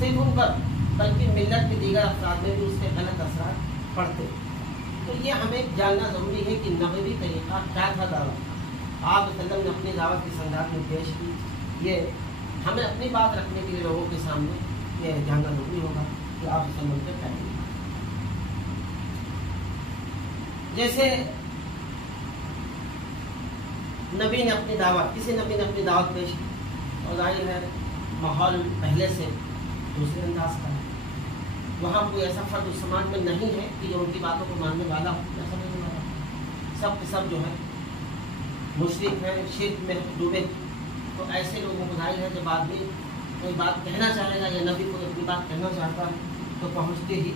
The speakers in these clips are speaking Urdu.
صرف ان پر بلکہ ملت کے دیگر افراد میں بھی اس کے غلط اثرات پڑتے. تو یہ ہمیں جاننا ضروری ہے کہ نبوی طریقہ کیا تھا دعوت. آپ صلی اللہ علیہ وسلم نے اپنی دعوت کی انداز میں پیش کی. یہ ہمیں اپنی بات رکھنے کے لیے لوگوں کے سامنے یہ جاننا ضروری ہوگا کہ آپ صلی اللہ علیہ وسلم کیا کہیں. جیسے نبی نے اپنی دعوت, کسی نبی نے اپنی دعوت پیش کی اور ظاہر ہے ماحول پہلے سے دوسرے انداز کا ہے. وہاں کوئی ایسا فرد اس سماج میں نہیں ہے کہ جو ان کی باتوں کو ماننے والا ہو یا سمجھنے والا ہو. سب کے سب جو ہے مشرک ہیں, شرک میں ڈوبے. تو ایسے لوگوں کو ظاہر ہے جب آدمی کوئی بات کہنا چاہے گا یا نبی کو اپنی بات کہنا چاہتا ہے تو پہنچتے ہی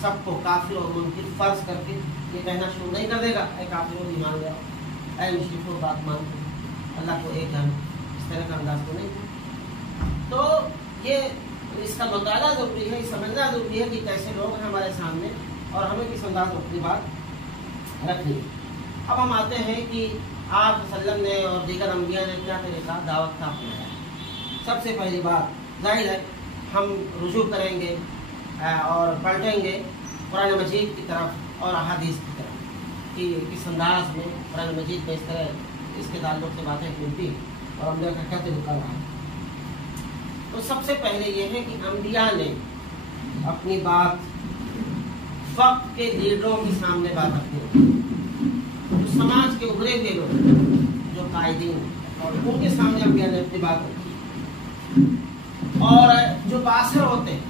سب کو کافر اور منکر فرض کر کے یہ کہنا شروع نہیں کر دے گا, اے کافروں بھی مان گیا, اے مشرکوں بات مان دو, اللہ کو ایک جان. اس طرح کا انداز تو نہیں. تو یہ اس کا مطالعہ ضروری ہے, یہ سمجھنا ضروری ہے کہ کیسے لوگ ہیں ہمارے سامنے اور ہمیں کس انداز میں اپنی بات رکھنی. اب ہم آتے ہیں کہ آپ صلی اللہ علیہ وسلم نے اور دیگر انبیاء نے کیا طریقہ دعوت کا اپنایا. سب سے پہلی بات ظاہر ہے ہم رجوع کریں گے اور پلٹیں گے قرآن مجید کی طرف اور احادیث کی طرف کہ کس انداز میں قرآن مجید میں اس طرح اس کے تعلق سے باتیں ملتی ہیں اور انبیاء کا کیا طریقہ رہا ہے. تو سب سے پہلے یہ ہے کہ انبیاء نے اپنی بات وقت کے لیڈروں کے سامنے بات رکھنی, جو سماج کے ابھرے ہوئے لوگ جو قائدین اور ان کے سامنے انبیاء نے اپنی بات رکھی. اور جو باثر ہوتے ہیں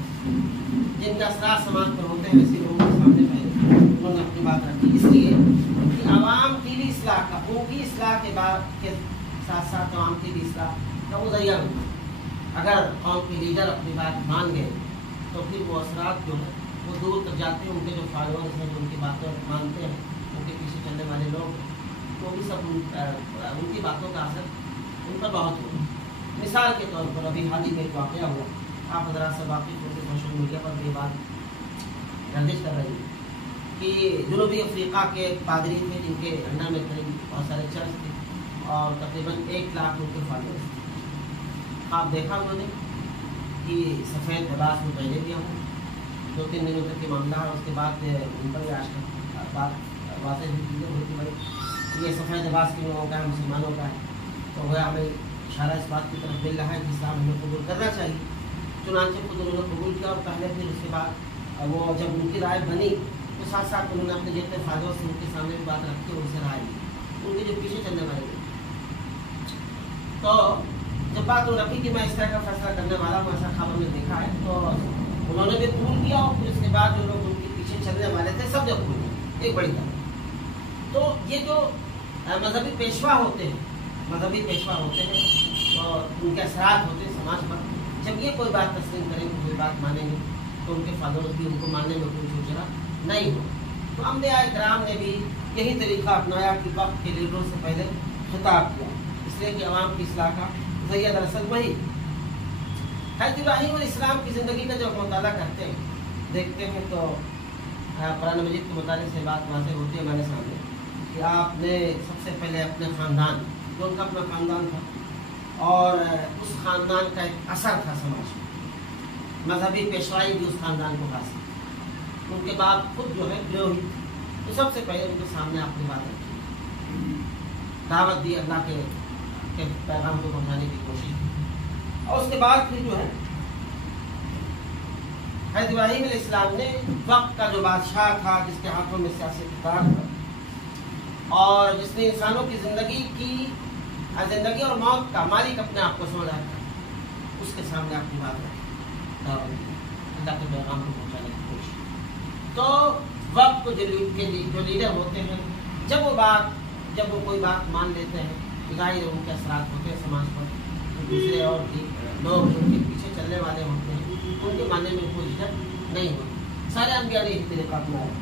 جن کا اثرات سماج پر ہوتے ہیں ایسے لوگوں کے سامنے پہلے انہوں نے اپنی بات رکھی. اس لیے کہ عوام کی بھی اصلاح کا, ان کی اصلاح کے بعد کے ساتھ ساتھ عوام کی بھی اصلاح کا وہ ذریعہ ہوتا ہے. اگر قوم کے لیڈر اپنی بات مان گئے تو پھر وہ اثرات جو ہے وہ دور تک جاتے ہیں. ان کے جو فالوورز ہیں جو ان کی باتیں مانتے ہیں, ان کے پیچھے چلنے والے لوگ, وہ بھی سب ان کی باتوں کا اثر ان پر بہت ہوا. مثال کے طور پر ابھی حال ہی میں ایک واقعہ ہوا, آپ حضرات سے واقف ہوتے سوشل میڈیا پر یہ بات گردش کر رہی ہے کہ جنوبی افریقہ کے ایک پادری تھے جن کے انڈر میں قریب بہت سارے چرچ تھے اور تقریباً 1 لاکھ ان کے فالوورز تھے. آپ دیکھا انہوں نے کہ سفید لباس میں پہلے دیا ہوں 2-3 دنوں تک کے معاملہ ہے. اس کے بعد ان پر آج تک بات واضح بھی چیزیں ہوتی بھائی یہ سفید لباس کے لوگوں کا ہے, مسلمانوں کا ہے. تو وہ ہمیں اشارہ اس بات کی طرف مل رہا ہے کہ اسلام ہمیں قبول کرنا چاہیے. چنانچہ خود انہوں نے قبول کیا اور پہلے پھر اس کے بعد وہ جب ان کی رائے بنی تو ساتھ ساتھ انہوں نے اپنے جتنے فائدوں سے ان کے سامنے بھی بات رکھی اور ان سے رائے لی, ان کے جو پیچھے چلنے والے لوگ. تو جب بات وہ رکھی کہ میں اس طرح کا فیصلہ کرنے والا ہوں, ایسا خبر میں دیکھا ہے, تو انہوں نے بھی قبول کیا اور پھر اس کے بعد جو لوگ ان کے پیچھے چلنے والے تھے سب نے قبول کیا ایک بڑی طرح. تو یہ جو مذہبی پیشوا ہوتے ہیں تو ان کے اثرات ہوتے ہیں سماج پر. جب یہ کوئی بات تسلیم کریں گے, کوئی بات مانیں گے تو ان کے فالوورز بھی ان کو ماننے میں کوئی چوچلا نہیں ہو. تو انبیاء کرام نے بھی یہی طریقہ اپنایا کہ وقت کے لیڈروں سے پہلے خطاب کیا, اس لیے کہ عوام کی اصلاح کا ذریعہ دراصل وہی. حضرت ابراہیم علیہ السلام کی زندگی کا جب مطالعہ کرتے ہیں دیکھتے ہیں تو قرآن مجید کے مطالعے سے بات واضح ہوتی ہے ہمارے سامنے کہ آپ نے سب سے پہلے اپنے خاندان, جو ان کا اپنا خاندان تھا اور اس خاندان کا ایک اثر تھا سماج میں, مذہبی پیشوائی بھی اس خاندان کو حاصل. ان کے بعد خود جو ہے گروہی, تو سب سے پہلے ان کے سامنے اپنی بات رکھی, دعوت دی, اللہ کے پیغام کو پہنچانے کی کوشش کی. اور اس کے بعد پھر جو ہے حضرت ابراہیم علیہ السلام نے وقت کا جو بادشاہ تھا جس کے ہاتھوں میں سیاسی اقتدار تھا اور جس نے انسانوں کی زندگی اور موت کا مالک اپنے آپ کو سمجھا تھا, اس کے سامنے اپنی بات رکھی, اللہ کے پیغام کو پہنچانے کی کوشش. تو وقت کو جو لیڈر ہوتے ہیں جب وہ کوئی بات مان لیتے ہیں ظاہر ان کے اثرات ہوتے ہیں سماج پر. دوسرے اور بھی لوگ ان کے پیچھے چلنے والے ہوتے ہیں, ان کے ماننے میں کوئی جھجک نہیں ہوتی. سارے انبیاء نے اس طریقہ اپنایا.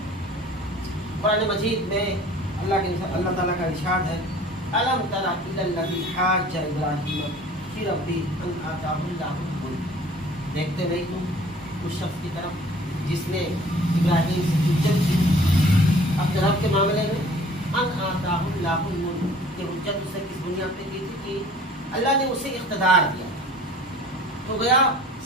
قرآن مجید میں اللہ تعالیٰ کا ارشاد ہے الم تر الی الذی حاج ابراہیم فی ربہ ان آتاہ اللہ الملک. دیکھتے نہیں تم اس شخص کی طرف جس نے ابراہیم سے حجت کی اپنے رب کے معاملے میں, ان آتاہ اللہ الملک, کہ حجت اسے کس بنیاد پہ کی تھی کہ اللہ نے اسے اقتدار دیا. تو گیا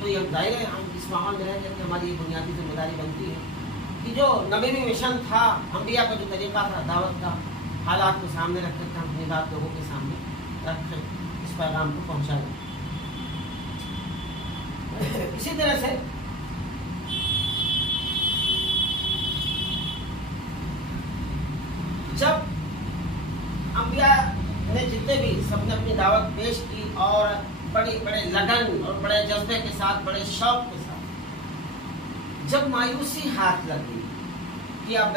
تو یہ ظاہر ہے ہم اس ماحول میں رہ کر کے ہماری یہ بنیادی ذمہ داری بنتی ہے کہ جو نبوی مشن تھا، انبیاء کا جو طریقہ تھا دعوت کا، حالات کو سامنے رکھ کر کے ہم اپنی بات لوگوں کے سامنے رکھ کر اس پیغام کو پہنچائیں۔ اسی طرح سے جب انبیاء نے جتنے بھی سب نے اپنی دعوت پیش کی اور بڑے لگن اور بڑے جذبے کے ساتھ، بڑے شوق کے ساتھ، جب مایوسی ہاتھ لگ گئی کہ اب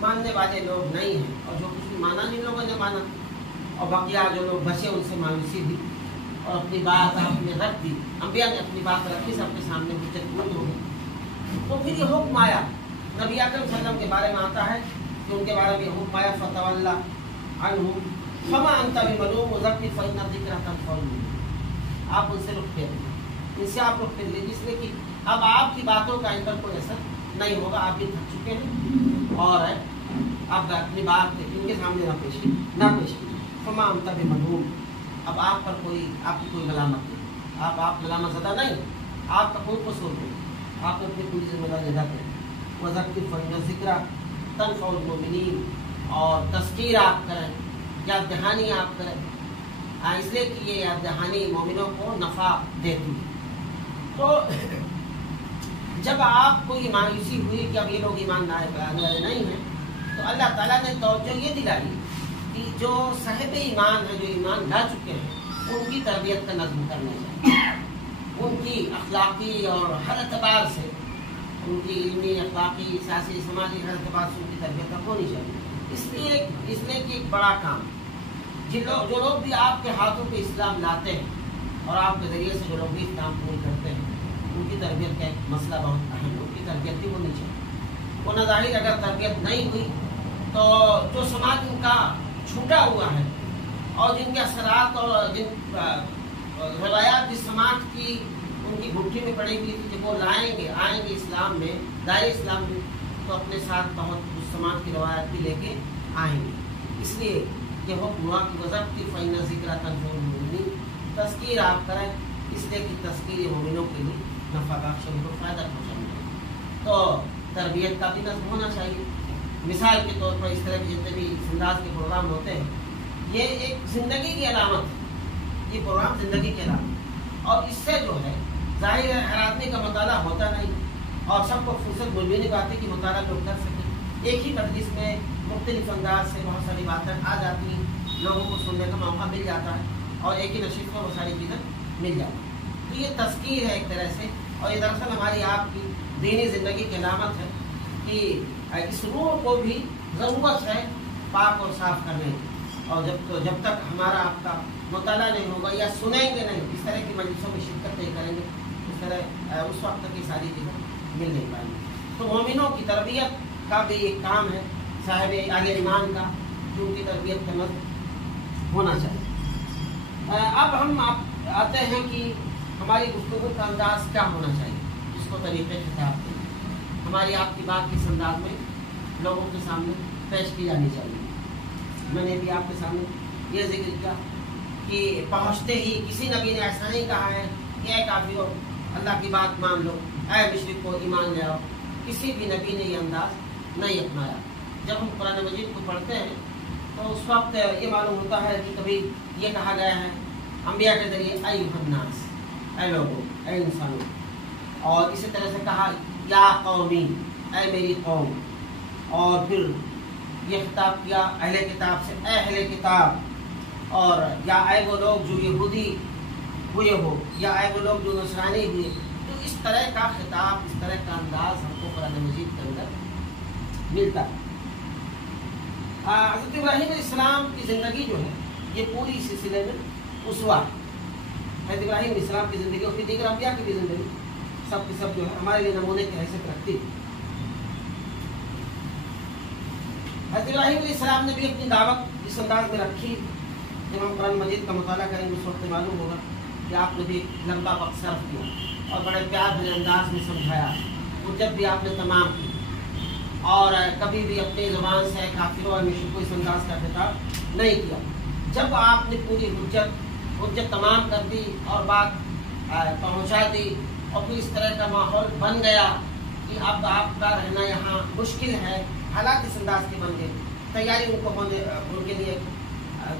ماننے والے لوگ نہیں ہیں اور جو کچھ بھی مانا جن لوگوں نے مانا اور بقیہ جو لوگ بچے ان سے مایوسی بھی اور اپنی بات آپ نے رکھ دی، انبیاء نے اپنی بات رکھی، سب کے سامنے حجت پوری ہو گئی، تو پھر یہ حکم آیا نبی اکرم صلی اللہ علیہ وسلم کے بارے میں آتا ہے کہ ان کے بارے میں حکم آیا فتولی عنہم فما انت بملوم وذکر فإن الذکرى تنفع المؤمنین۔ آپ ان سے رخ پھیر لیں، ان سے آپ رخ پھیر لیں، جس لیے کہ اب آپ کی باتوں کا ان پر کوئی اثر نہیں ہوگا، آپ بھی تھک چکے ہیں اور اب اپنی بات ان کے سامنے نہ پیش کی۔ فما انت بملوم، اب آپ پر آپ کی کوئی ملامت نہیں، آپ ملامت زدہ نہیں، آپ کا کوئی قصور نہیں، آپ اپنی پوری ذمہ داری ادا کریں۔ وذکر فإن الذکرى تنفع المؤمنین، اور تذکیر آپ کریں، یاد دہانی آپ کریں، اس لیے کہ یہ یاد دہانی مومنوں کو نفع دیتی ہے۔ تو جب آپ کو یہ مایوسی ہوئی کہ اب یہ لوگ ایمان لانے والے نہیں ہیں، تو اللہ تعالیٰ نے توجہ یہ دلائی کہ جو صاحب ایمان ہیں، جو ایمان لا چکے ہیں، ان کی تربیت کا نظم کرنا چاہیے، ان کی اخلاقی اور ہر اعتبار سے، ان کی علمی، اخلاقی، سیاسی، سماجی ہر اعتبار سے ان کی تربیت ہونی چاہیے۔ اس لیے کہ ایک بڑا کام جو لوگ بھی آپ کے ہاتھوں پہ اسلام لاتے ہیں اور آپ کے ذریعے سے جو لوگ بھی اسلام قبول کرتے ہیں، ان کی تربیت کا ایک مسئلہ بہت اہم ہے، ان کی تربیت بھی ہونی چاہیے۔ وہ ظاہر اگر تربیت نہیں ہوئی تو جو سماج ان کا چھوٹا ہوا ہے اور جن کے اثرات اور جن روایات جس سماج کی ان کی گھٹی میں پڑی ہوئی تھی، جب وہ آئیں گے اسلام میں، دائرۂ اسلام میں، تو اپنے ساتھ بہت اس سماج کی روایات بھی لے کے آئیں گے۔ اس لیے یہ حکم ہوا کہ وذکر فإن الذکریٰ تنفع المؤمنین، تذکیر آپ کریں، اس لیے کہ تذکیر مومنوں کے لیے نفع بخش، ان کو فائدہ پہنچانا ہے۔ تو تربیت کا بھی نظم ہونا چاہیے۔ مثال کے طور پر اس طرح کے جتنے بھی انداز کے پروگرام ہوتے ہیں، یہ ایک زندگی کی علامت ہے، یہ پروگرام زندگی کی علامت، اور اس سے جو ہے ظاہر ہے ہر آدمی کا مطالعہ ہوتا نہیں اور سب کو فرصت مل بھی نہیں پاتی کہ مطالعہ لوگ کر سکیں۔ ایک ہی مجلس میں مختلف انداز سے بہت ساری باتیں آ جاتی ہیں، لوگوں کو سننے کا موقع مل جاتا ہے اور ایک ہی نشست میں وہ ساری چیزیں مل جاتی ہیں۔ تو یہ تذکیر ہے ایک طرح سے، اور یہ دراصل ہماری آپ کی دینی زندگی کی علامت ہے کہ اس روح کو بھی ضرورت ہے پاک اور صاف کرنے کی، اور جب تک ہمارا آپ کا مطالعہ نہیں ہوگا یا سنیں گے نہیں، اس طرح کی مجلسوں میں شرکت نہیں کریں گے، اس طرح اس وقت تک یہ ساری چیزیں مل نہیں پائیں گی۔ تو مومنوں کی تربیت کا بھی ایک کام ہے صاحب اہل ایمان کا، جو ان کی تربیت کا نظم ہونا چاہیے۔ اب ہم آتے ہیں کہ ہماری گفتگو کا انداز کیا ہونا چاہیے، جس کو طریقے خطاب ہیں، ہماری آپ کی بات کس انداز میں لوگوں کے سامنے پیش کی جانی چاہیے۔ میں نے بھی آپ کے سامنے یہ ذکر کیا کہ پہنچتے ہی کسی نبی نے ایسا نہیں کہا ہے کہ اے کافرو اللہ کی بات مان لو، اے مشرک کو ایمان لے آؤ، کسی بھی نبی نے یہ انداز نہیں اپنایا۔ جب ہم قرآن مجید کو پڑھتے ہیں تو اس وقت یہ معلوم ہوتا ہے کہ کبھی یہ کہا گیا ہے انبیاء کے ذریعے ایھا الناس، اے لوگوں، اے انسانوں، اور اسی طرح سے کہا یا قومی، اے میری قوم، اور پھر یہ خطاب کیا اہل کتاب سے، اے اہل کتاب، اور یا اے وہ لوگ جو یہودی ہوئے ہو، یا اے وہ لوگ جو نصرانی ہوئے۔ تو اس طرح کا خطاب، اس طرح کا انداز ہم کو قرآن مجید کے اندر ملتا ہے۔ حضرت ابراہیم علیہ السلام کی زندگی جو ہے یہ پوری سلسلے میں اسوہ ہے۔ حضرت ابراہیم علیہ السلام کی زندگی اور پھر دیگر انبیاء کی بھی زندگی سب کی سب جو ہے ہمارے لیے نمونے کی حیثیت رکھتی ہے۔ حضرت ابراہیم علیہ السلام نے بھی اپنی دعوت اس انداز میں رکھی۔ جب ہم قرآن مجید کا مطالعہ کریں گے اس وقت معلوم ہوگا کہ آپ نے بھی لمبا وقت صرف کیا اور بڑے پیار بھرے انداز میں سمجھایا، حجت بھی آپ نے تمام کی، اور کبھی بھی اپنی زبان سے کافروں اور مشرکوں اس انداز کا خطاب نہیں کیا۔ جب آپ نے پوری حجت تمام کر دی اور بات پہنچا دی اور پھر اس طرح کا ماحول بن گیا کہ اب آپ کا رہنا یہاں مشکل ہے، حالات اس انداز کے بن گئے، تیاری ان کو ان کے لیے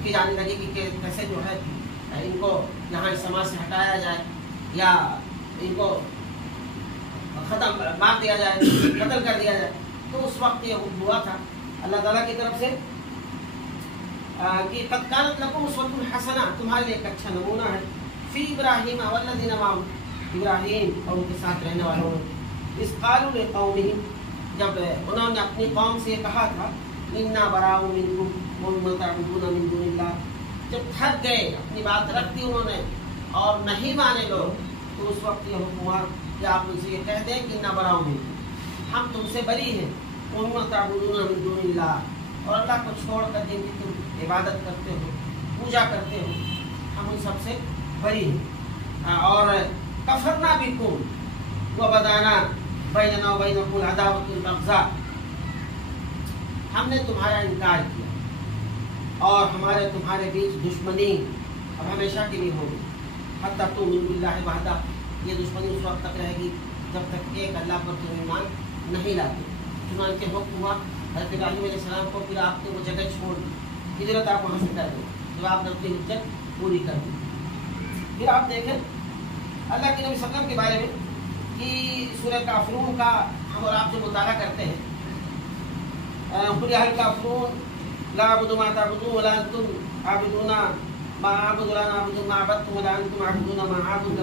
کی جانے لگی کہ کیسے جو ہے ان کو یہاں اس سماج سے ہٹایا جائے یا ان کو ختم مار دیا جائے، قتل کر دیا جائے۔ تو اس وقت یہ حکم ہوا تھا اللہ تعالیٰ کی طرف سے کہ قد کانت لکم اسوۃ حسنہ، تمہارے لیے ایک اچھا نمونہ ہے، فی ابراہیم والذین معہ، ابراہیم اور ان کے ساتھ رہنے والوں نے، اذ قالوا لقومہم، جب انہوں نے اپنی قوم سے یہ کہا تھا، انا براء منکم ومما تعبدون من دون اللہ، جب تھک گئے اپنی بات رکھ دی انہوں نے اور نہیں مانے لوگ، تو اس وقت یہ حکم ہوا کہ آپ ان سے یہ کہہ دیں کہ انا براء منکم، ہم تم سے بری ہیں، ومما تعبدون من دون اللہ، اور اللہ کو چھوڑ کر جن کی تم عبادت کرتے ہو، پوجا کرتے ہو، ہم ان سب سے بری ہیں، اور کفرنا بکم وبدانا بیننا وبینکم العداوۃ والبغضاء، ہم نے تمہارا انکار کیا اور ہمارے تمہارے بیچ دشمنی اب ہمیشہ کے لیے ہوگی، حتی تؤمنوا باللہ وحدہ، یہ دشمنی اس وقت تک رہے گی جب تک ایک اللہ پر تم ایمان نہیں لاتے۔ چنانچہ حکم ہوا حضرت ابراہیم علیہ السلام کو، پھر آپ نے وہ جگہ چھوڑ دی، ہجرت آپ وہاں سے کر دیں جب آپ نے اپنی حجت پوری کر دی۔ پھر آپ دیکھیں اللہ کے نبی صلی اللہ علیہ وسلم کے بارے میں کہ سورہ کافرون کا ہم اور آپ جو مطالعہ کرتے ہیں، قل یا اہل الکافرون لا اعبد ما تعبدون ولا انتم عابدون ما اعبد ولا انا اعبد ما عبدتم ولا انتم عابدون ما اعبد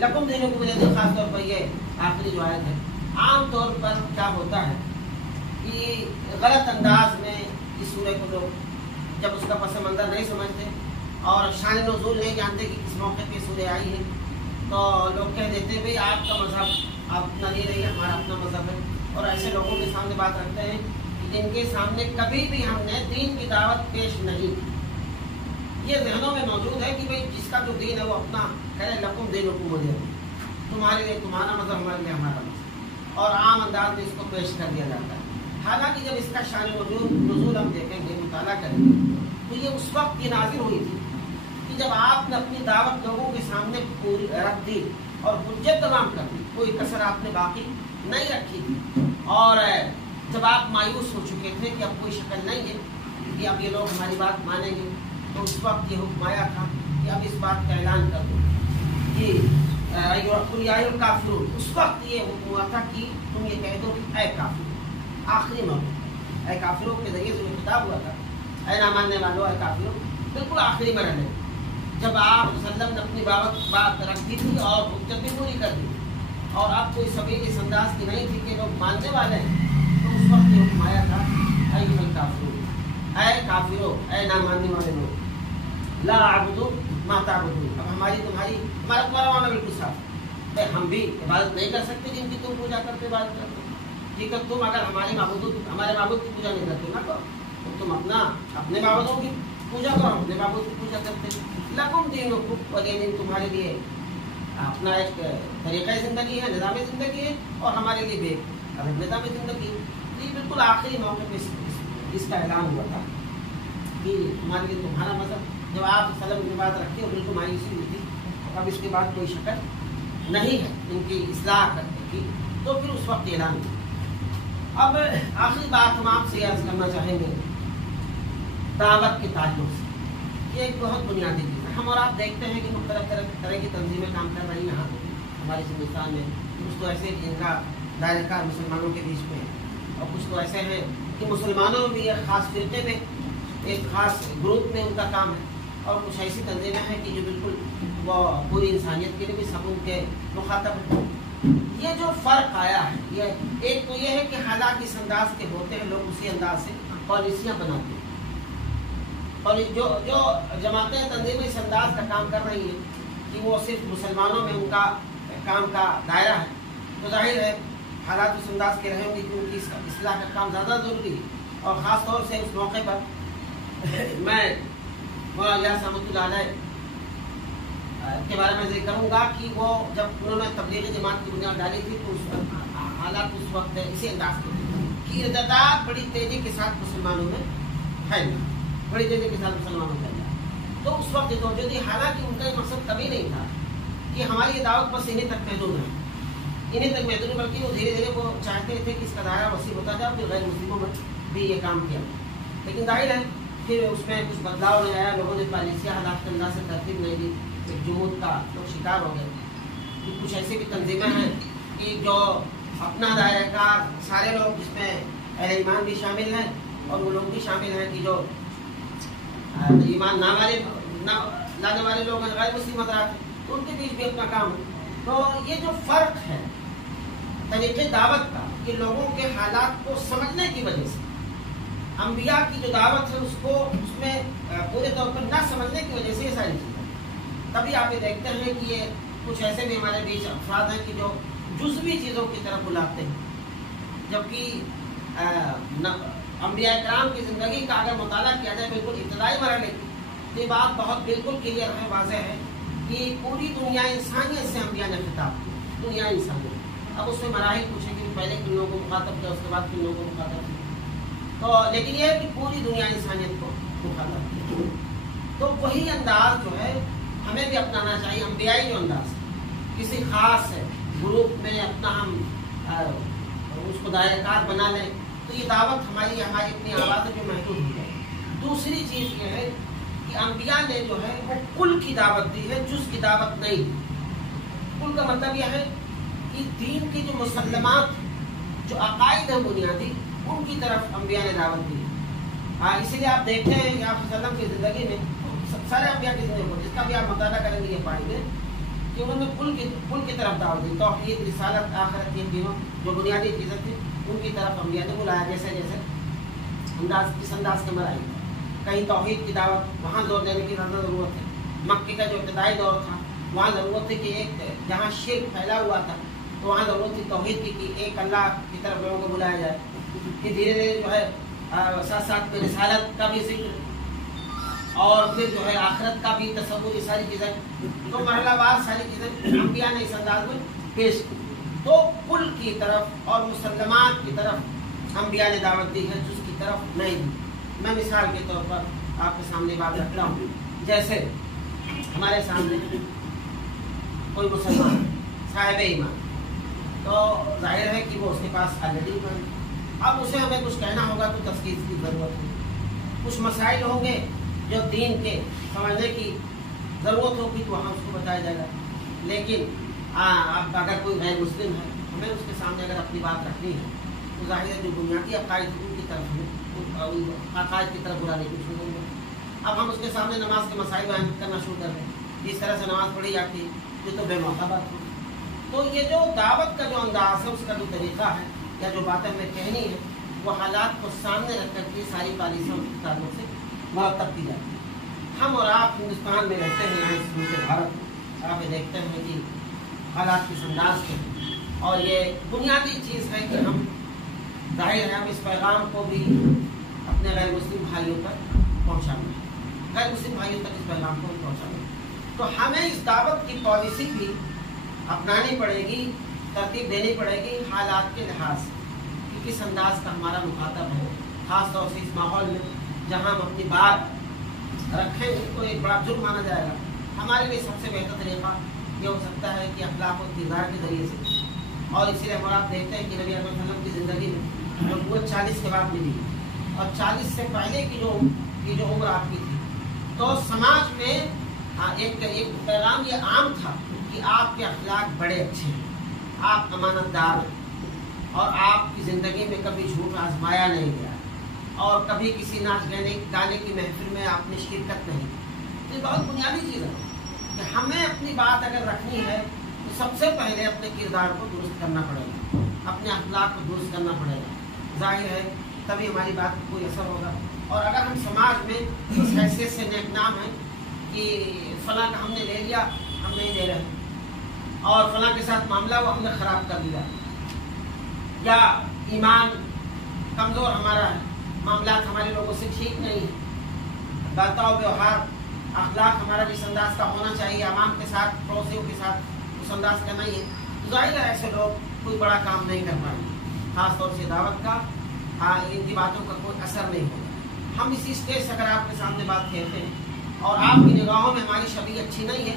لکم دینکم ولی دین، خاص طور پر یہ آخری جو آیت ہے۔ عام طور پر کیا ہوتا ہے کہ غلط انداز میں اس سورہ کو لوگ جب اس کا پس منظر نہیں سمجھتے اور شان نزول نہیں جانتے کہ کس موقع پہ سورہ آئی ہے، تو لوگ کہہ دیتے ہیں بھئی آپ کا مذہب آپ اپنا نہیں رہی، ہمارا اپنا مذہب ہے، اور ایسے لوگوں کے سامنے بات رکھتے ہیں جن کے سامنے کبھی بھی ہم نے دین کی دعوت پیش نہیں کی۔ یہ ذہنوں میں موجود ہے کہ بھئی جس کا جو دین ہے وہ اپنا کہے، لکم دینکم ولی دین، تمہارے لیے تمہارا مذہب، ہمارے لیے ہمارا مذہب، اور عام انداز میں اس کو پیش کر دیا جاتا ہے۔ حالانکہ جب اس کا شان نزول ہم دیکھیں گے، مطالعہ کریں گے، تو یہ اس وقت یہ نازل ہوئی تھی کہ جب آپ نے اپنی دعوت لوگوں کے سامنے پوری رکھ دی اور حجت تمام کر دی، کوئی کسر آپ نے باقی نہیں رکھی تھی، اور جب آپ مایوس ہو چکے تھے کہ اب کوئی شکل نہیں ہے کہ اب یہ لوگ ہماری بات مانیں گے، تو اس وقت یہ حکم آیا تھا کہ اب اس بات کا اعلان کر دو کہ قل یا ایھا الکافرون، اس وقت یہ حکم ہوا تھا کہ تم یہ کہہ دو کہ اے کافر، آخری موقع اے کافروں کے ذریعے سے خطاب ہوا تھا، اے نہ ماننے والوں اے کافروں، بالکل آخری مرحلے جب آپ صلی اللہ علیہ وسلم نے اپنی بات رکھ دی تھی اور حجت بھی پوری کر دی اور اب کوئی سبیل اس انداز کی نہیں تھی کہ لوگ ماننے والے ہیں، تو اس وقت یہ حکم آیا تھا اے الکافرون، اے کافروں، اے نہ ماننے والے لوگ، لا اعبد ما تعبدون، اب ہمارا تمہارا معاملہ بالکل صاف ہے، ہم بھی عبادت نہیں کر سکتے جن کی تم پوجا کرتے عبادت کرتے، ٹھیک ہے، تم اگر ہمارے معبود کی پوجا نہیں کرتے نا تو تم اپنے معبودوں کی پوجا کرو، اپنے معبود کی پوجا کرتے، لکم دینکم ولی دین، تمہارے لیے اپنا ایک طریقہ زندگی ہے، نظام زندگی ہے، اور ہمارے لیے بھی ایک نظام زندگی ہے۔ یہ بالکل آخری موقع پہ اس کا اعلان ہوا تھا کہ ہمارے لیے تمہارا مذہب، جب آپ سلم کی بات رکھتے ہو بالکل مایوسی ہوئی تھی، اب اس کے بعد کوئی شکل نہیں ہے ان کی اصلاح کرنے کی، تو پھر اس وقت اعلان ہوا۔ اب آخری بات ہم آپ سے عرض کرنا چاہیں گے دعوت کے تعلق سے، یہ ایک بہت بنیادی چیز ہے۔ ہم اور آپ دیکھتے ہیں کہ مختلف طرح کی تنظیمیں کام کر رہی ہیں یہاں ہمارے ہندوستان میں، کچھ تو ایسے جن کا دائرہ کار مسلمانوں کے بیچ میں، اور کچھ تو ایسے ہیں کہ مسلمانوں میں بھی ایک خاص فرقے میں، ایک خاص گروپ میں ان کا کام ہے، اور کچھ ایسی تنظیمیں ہیں کہ جو بالکل وہ پوری انسانیت کے لیے بھی سب ان کے مخاطب ہیں۔ یہ جو فرق آیا ہے، یہ ایک تو یہ ہے کہ حالات اس انداز کے ہوتے ہیں، لوگ اسی انداز سے پالیسیاں بناتے ہیں، اور جو جماعتیں تنظیمیں اس انداز کا کام کر رہی ہیں کہ وہ صرف مسلمانوں میں ان کا کام کا دائرہ ہے، تو ظاہر ہے حالات اس انداز کے رہیں گے کیونکہ اس کا اصلاح کا کام زیادہ ضروری ہے۔ اور خاص طور سے اس موقع پر میں مولانا رحمۃ اللہ علیہ کے بارے میں ذکر کروں گا کہ وہ جب انہوں نے تبلیغی جماعت کی بنیاد ڈالی تھی تو اس وقت حالات اس وقت اسی انداز کے کہ ارتداد بڑی تیزی کے ساتھ مسلمانوں میں پھیل گیا، بڑی تیزی کے ساتھ مسلمانوں میں پھیل گیا، تو اس وقت یہ توجہ دی، حالانکہ ان کا یہ مقصد کبھی نہیں تھا کہ ہماری یہ دعوت بس انہیں تک محدود ہے، انہیں تک محدود ہے، بلکہ وہ دھیرے دھیرے وہ چاہتے تھے کہ اس کا دائرہ وسیع ہوتا جائے، پھر غیر مسلموں میں بھی یہ کام کیا، لیکن ظاہر ہے پھر اس میں کچھ بدلاؤ نہیں آیا، لوگوں نے پالیسیاں حالات کے انداز سے ترتیب نہیں دی، ایک جمود کا لوگ شکار ہو گئے. کچھ ایسی بھی تنظیمیں ہیں کہ جو اپنا دائرہ کار سارے لوگ، جس میں اہل ایمان بھی شامل ہیں اور وہ لوگ بھی شامل ہیں کہ جو ایمان لانے والے لوگ ہیں، غیر مسلم حضرات ہیں، تو ان کے بیچ بھی اپنا کام ہے. تو یہ جو فرق ہے طریقے دعوت کا کہ لوگوں کے حالات کو سمجھنے کی وجہ سے، انبیاء کی جو دعوت ہے اس میں پورے طور پر نہ سمجھنے کی وجہ سے یہ ساری چیزیں، تبھی آپ یہ دیکھتے ہیں کہ یہ کچھ ایسے بھی ہمارے بیچ افراد ہیں کہ جو جزوی چیزوں کی طرف بلاتے ہیں، جبکہ انبیاء کرام کی زندگی کا اگر مطالعہ کیا جائے بالکل ابتدائی مرحلے کی، تو یہ بات بہت بالکل کلیئر ہے، واضح ہے کہ پوری دنیا انسانیت سے انبیاء نے خطاب کیا، دنیا انسانیت. اب اس میں مراحل پوچھیں کہ پہلے کن لوگوں کو مخاطب کیا، اس کے بعد کن لوگوں کو مخاطب کیا، تو لیکن یہ ہے کہ پوری دنیا انسانیت کو مخاطب کیا. تو وہی انداز جو ہے ہمیں بھی اپنانا چاہیے، انبیائی جو انداز ہے، کسی خاص گروپ میں اپنا ہم اس کو دائرہ کار بنا لیں تو یہ دعوت ہماری اپنی آواز ہے جو محدود ہو جائے. دوسری چیز یہ ہے کہ انبیاء نے جو ہے وہ کل کی دعوت دی ہے، جز کی دعوت نہیں دی. کل کا مطلب یہ ہے کہ دین کی جو مسلمات، جو عقائد ہیں بنیادی، ان کی طرف انبیاء نے دعوت دی. اسی لیے آپ دیکھیں کہ آپ صلی اللہ علیہ وسلم کی زندگی میں سارے انبیاء کی زندگی کو جس کا بھی آپ مطالعہ کریں گے یہ پائیں گے کہ انہوں نے کل کی طرف دعوت دی. توحید، رسالت، آخرت، یہ تینوں جو بنیادی چیزیں تھیں ان کی طرف انبیاء نے بلایا. جیسے جیسے اس انداز کے مرائی، کہیں توحید کی دعوت وہاں زور دینے کی زیادہ ضرورت ہے. مکے کا جو ابتدائی دور تھا وہاں ضرورت تھی کہ ایک جہاں شرک پھیلا ہوا تھا تو وہاں ضرورت تھی توحید کی کہ ایک اللہ کی طرف لوگوں کو بلایا جائے. کہ دھیرے دھیرے جو ہے ساتھ ساتھ میں رسالت کا بھی ذکر اور پھر جو ہے آخرت کا بھی تصور، یہ ساری چیزیں تو مرحلہ وار ساری چیزیں انبیاء نے اس انداز میں پیش کی. تو کل کی طرف اور مسلمات کی طرف انبیاء نے دعوت دی ہے، جس کی طرف نہیں دی. میں مثال کے طور پر آپ کے سامنے بات رکھتا ہوں. جیسے ہمارے سامنے کوئی مسلمان صاحب ایمان، تو ظاہر ہے کہ وہ اس کے پاس آلریڈی ایمان. اب اسے ہمیں کچھ کہنا ہوگا تو تفصیل کی ضرورت ہے. کچھ مسائل ہوں گے جو دین کے سمجھنے کی ضرورت ہوگی تو وہاں اس کو بتایا جائے گا. لیکن اب اگر کوئی غیر مسلم ہے، ہمیں اس کے سامنے اگر اپنی بات رکھنی ہے تو ظاہر ہے جو بنیادی عقائد ان کی طرف ہمیں عقائد کی طرف بلانے کی شروع ہوگی. اب ہم اس کے سامنے نماز کے مسائل بیان کرنا شروع کر دیں، جس طرح سے نماز پڑھی جاتی ہے، یہ تو بے موقع بات ہوگی. تو یہ جو دعوت کا جو انداز ہے، اس کا جو طریقہ ہے یا جو باتیں ہمیں کہنی ہے، وہ حالات کو سامنے رکھ کر کے ساری پالیسیوں کے تعلق سے مرتب کی جاتی ہے. ہم اور آپ ہندوستان میں رہتے ہیں، یہاں اس ملک بھارت، آپ یہ دیکھتے ہیں کہ حالات کس انداز کے ہیں. اور یہ بنیادی چیز ہے کہ ہم ظاہر ہے ہم اس پیغام کو بھی اپنے غیر مسلم بھائیوں تک پہنچانا ہے، غیر مسلم بھائیوں تک اس پیغام کو پہنچانا ہے. تو ہمیں اس دعوت کی پالیسی بھی اپنانی پڑے گی، ترتیب دینی پڑے گی حالات کے لحاظ سے کہ کس انداز کا ہمارا مخاطب ہے. خاص طور سے اس ماحول میں جہاں ہم اپنی بات رکھیں گے تو ایک بڑا جرم مانا جائے گا. ہمارے لیے سب سے بہتر طریقہ یہ ہو سکتا ہے کہ اخلاق و کردار کے ذریعے سے، اور اسی لیے ہم آپ دیکھتے ہیں کہ نبی اکرم صلی اللہ علیہ وسلم کی زندگی میں نبوت 40 کے بعد ملی اور 40 سے پہلے کی جو عمر آپ کی تھی، تو سماج میں ایک پیغام یہ عام تھا کہ آپ کے اخلاق بڑے اچھے ہیں، آپ امانت دار ہیں، اور آپ کی زندگی میں کبھی جھوٹ آزمایا نہیں گیا، اور کبھی کسی ناچ گانے کی محفل میں آپ نے شرکت نہیں. یہ بہت بنیادی چیز ہے کہ ہمیں اپنی بات اگر رکھنی ہے تو سب سے پہلے اپنے کردار کو درست کرنا پڑے گا، اپنے اخلاق کو درست کرنا پڑے گا. ظاہر ہے تبھی ہماری بات کو کوئی اثر ہوگا. اور اگر ہم سماج میں اس حیثیت سے نیک نام ہیں کہ فلاں کا ہم نے لے لیا، ہم نہیں دے رہے، اور فلاں کے ساتھ معاملہ وہ ہم نے خراب کر دیا، یا ایمان کمزور ہمارا ہے، معاملات ہمارے لوگوں سے ٹھیک نہیں ہے، برتاؤ ویوہار اخلاق ہمارا جس انداز کا ہونا چاہیے عوام کے ساتھ، پڑوسیوں کے ساتھ اس انداز کا نہیں ہے، تو ظاہر ہے ایسے لوگ کوئی بڑا کام نہیں کر پائیں گے. خاص طور سے دعوت کا ان کی باتوں کا کوئی اثر نہیں ہوگا. ہم اسی اسٹیج سے اگر آپ کے سامنے بات کہتے ہیں اور آپ کی نگاہوں میں ہماری شبیہ اچھی نہیں ہے